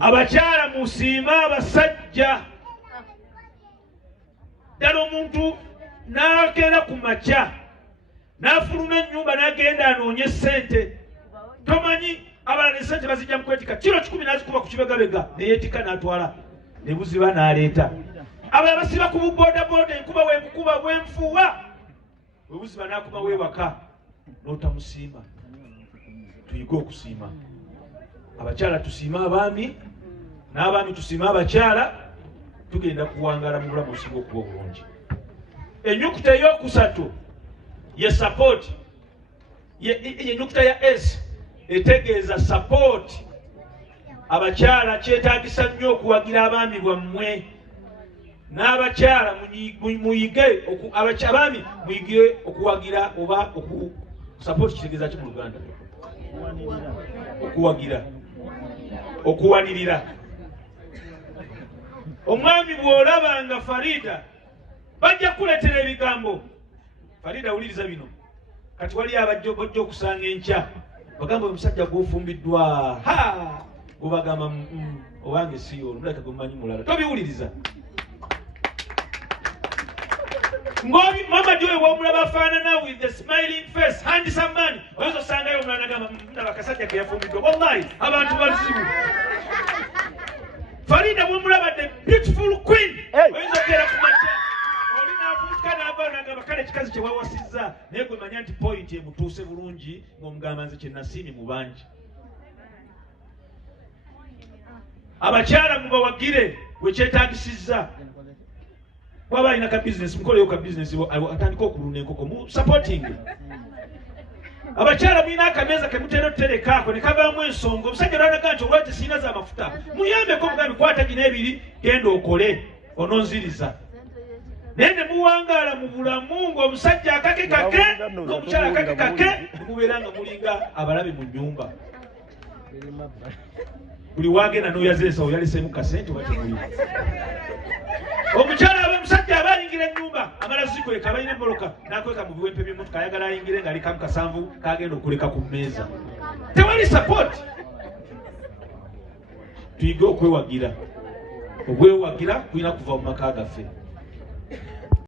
abakyala musiima abasajja. Ddala omuntu n'akeera ku makya n'afuluma ennyumba n'agenda anoonye ssente, tomanyi abalala esente bazijja mu kwetika kiro 10 n'azikuba ku kibegabega ne yeetika n'atwala ne buziba n'aleeta. Abalala basiba ku buboodaboda enkuba bw'enkuba bw'enfuuwa we buziba n'akuma w'ewaka n'otamusiima. Tuyige okusiima. Abakyala tusiima abaami n'abaami tusiima abakyala, tugenda kuwangala mu bulamu osinga okuba obulungi. Ennyukuta ey'okusatu ye support. Ennyukuta ya S etegeeza support. Abakyala kyetaagisa nnyo okuwagira abaami bwammwe. N'abakyala muyige abaami muyige okuwagira oba support kitegeeza ki mu Luganda? Okuwagira, okuwanirira. Omwami bw'olaba nga Farida bajja kuleetera ebigambo. Farida wuliriza bino. Kati wali abajja okusanga enkya bagamba omusajja gw'ofumbiddwa gubagamba owange si olwo muleka gumanyi mulala tobiwuliriza. Ngobi mama jowe w'omulaba afaanana with the smiling face handsome man oyinza osangayo omulala nagamba ndaba kasajja ke yafumbiddwa. Wallahi abantu bazibu. Farida bw'omulaba the beautiful queen oyinza okeera ku makya oli n'afuuka n'ava n'agamba kale ekikazi kye wawasizza naye gwe manya nti point emutuuse bulungi ng'omugamba nze kye nasiimi mu bangi. Abakyala mubawagire we kyetaagisizza. Waba alina ka business mukoleyo ka business atandika okulunda enkoko mu supporting. Abakyala mulina akameeza ke mutera otuterekaako ne kavaamu ensonga. Omusajja lwanaga nti olwati siina za mafuta muyambeko mugambi kwata gino ebiri genda okole ononziriza. Naye ne muwangaala mu bulamu ng'omusajja akake kake n'omukyala akake kake mubeera nga mulinga abalabe mu nnyumba. Buli wagenda n'oyaza ensawo yaleseemu kasente oba temuli. Omukyala omusajja aba ayingira ennyumba amala zikweka abalina emboloka n'akweka mu biwempe by'emmotoka ayagala ayingire ng'ali kamu kasanvu kagenda okuleka ku mmeeza. Tewali support. Tuyige okwewagira. Okwewagira kulina kuva mu maka gaffe.